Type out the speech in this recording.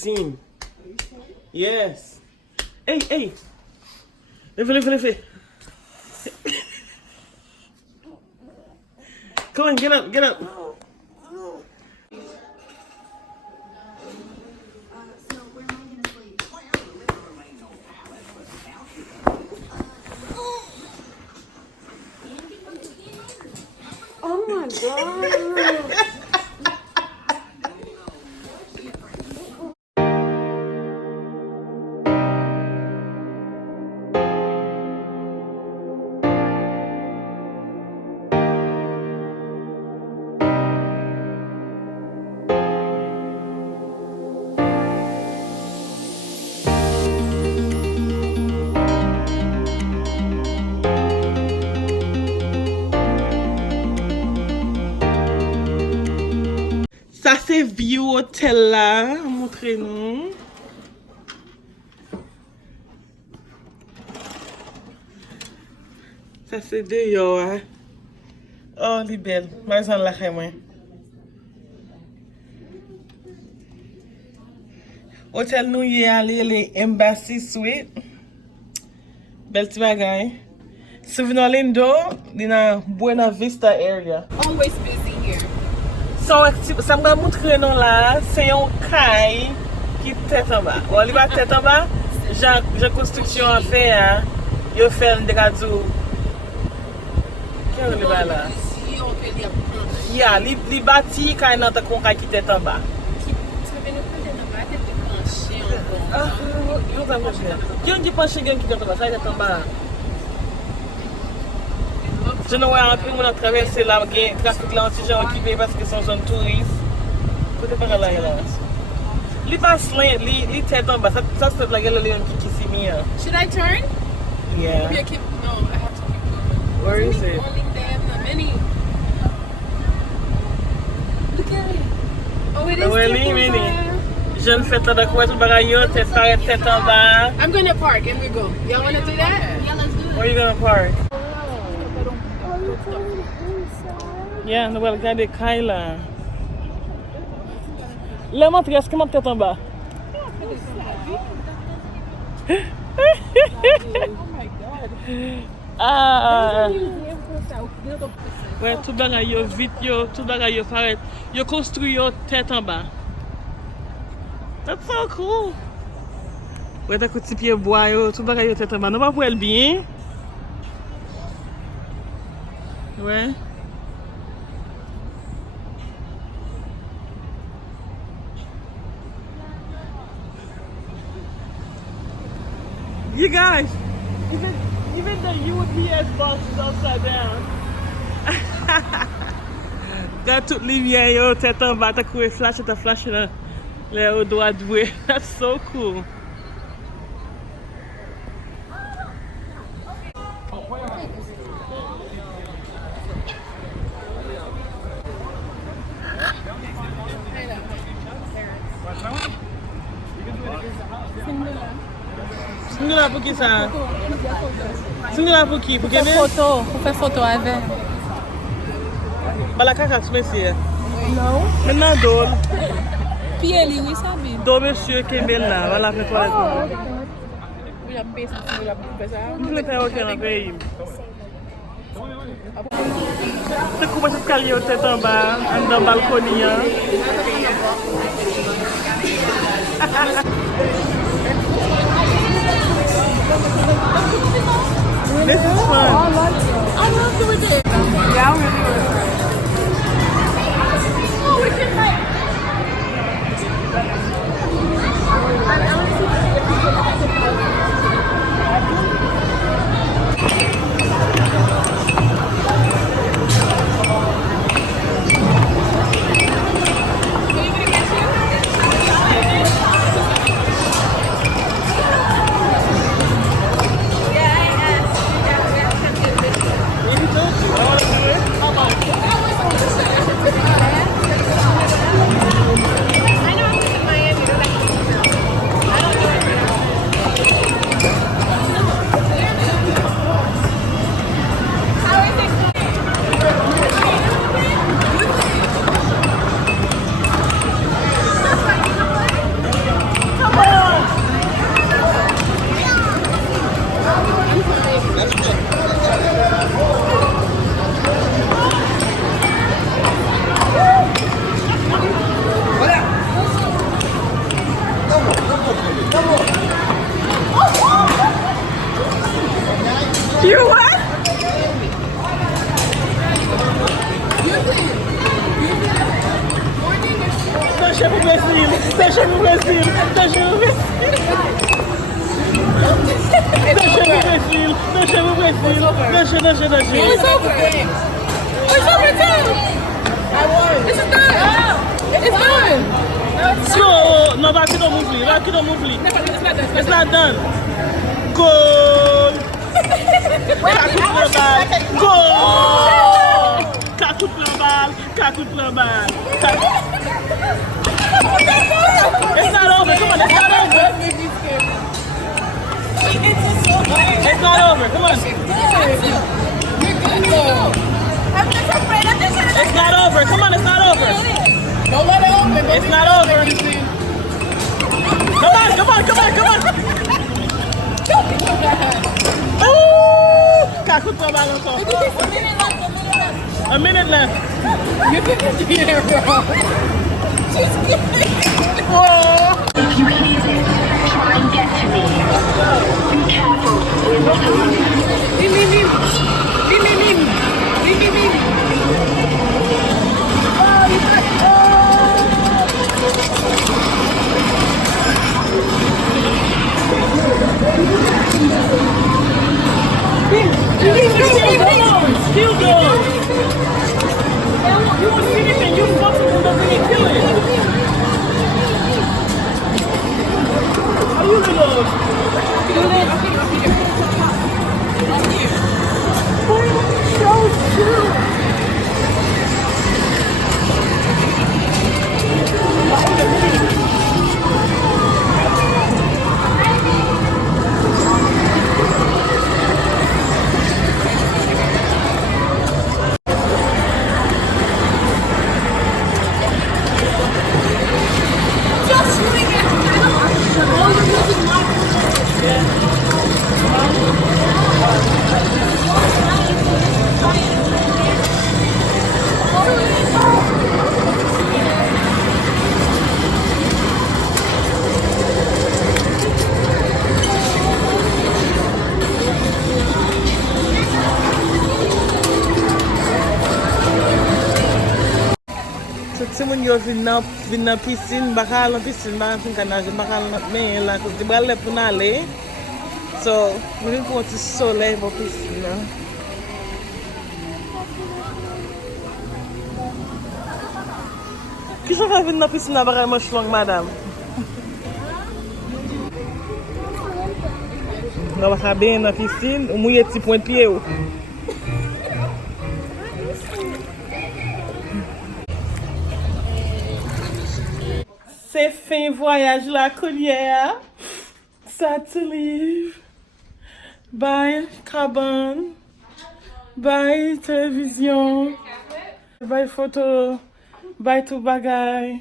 team. Yes. Hey, hey. Levez. Come on, get up. Oh my God. Ça c'est vieux hôtel là, montrez-nous. Ça c'est dehors, hein. Oh, elle est belle. Mais ça la fait moi. Hôtel nous y est allé, les Embassy Suite. Belle petit bagay. Si vous n'allez dans la Buena Vista area. Always busy here. So, ça me montre non là, c'est un caille qui Tèt Anba. On y va Tèt Anba, j'ai construction à faire, il fait un radio. Qu'est-ce que va là? Yeah, li bâti quand on a qu'on qui Tèt Anba. Ah, yo ta mwen chen. Gen ki panche gen ki Tèt Anba, ça Tèt Anba. Je ne vois un peu mon traverser là, le trafic là, anti gens occupé parce que c'est une zone touriste. Côté par là, là. Li passe là, li Tèt Anba, ça c'est la gueule qui s'y met. Should I turn? Yeah. Maybe I keep, no, I have to keep going. Where is it? Only them, the mini. Look at it. Oh, it is Really, Tèt mini. Anba. Je ne fais pas de quoi, tout bagaille, Tèt Anba. I'm gonna park and we go. Y'all wanna do that? Yeah, let's do it. Where you gonna park? Yeah, nous allons regarder Kyla. Là, montre, est-ce que mon Tèt Anba? Ah! Ouais, tout bagay yo vite yo, tout bagay yo paret. Yo construit yo Tèt Anba. That's so cool. Ouais, t'as côté pied bois yo, tout bagay yo Tèt Anba. Non pas pour elle bien. Ouais. You guys, even the UPS box is upside down. Got toute lumière yo, Tèt Anba, t'as couru flash là, là au doigt doué. That's so cool. Singular pour qui ça? Singular pour qui? Pour Kevin? Photo, pour faire photo avec. Bah la cacasse, monsieur. Non. Maintenant, dole. Puis elle, oui, ça vit. Do monsieur Kevin là, voilà, fais toi avec moi. Oui, la paix, c'est la paix, ça. Je l'ai fait au pays. Tu commences à escalier au Tèt Anba, dans le balcony. This is fun. I love doing it. Yeah, really. Oh, we can like. You what? Deixa pro Brasil, deixa pro Brasil, deixa pro Brasil. Deixa pro Brasil, deixa pro Brasil, deixa. It's over. It's over too. I won. This is done. It's done. So, no, Bati don't move li, Bati don't move li. It's not done. Goal! Kakut le bal. Goal! Kakut le bal, kakut le bal. It's not over, come on, it's not over. It's not over, come on. It's not over, come on, it's not over. Don't let it open. It's not over. Come on. Ooh! Kakut le bal encore. A minute left. You didn't get it wrong. She's kidding. If you hear this, try and get to me. Be careful, we're not alone. Still going. You won't see anything. You fucking will not really kill it. How you reload? Se moun yo vin nan piscine, baka al nan piscine, baka fin ka nage, baka al nan men la, kos di bal le pou nan le. So, mwen vin pou an ti soleil pou piscine la. Ki jan ka vin nan piscine la baka mwen chlong, madame? Nga baka ben nan piscine, ou mouye ti point piye ou. C'est fin voyage la collière. Ça to leave. Bye cabane. Bye télévision. Bye photo. Bye tout bagay.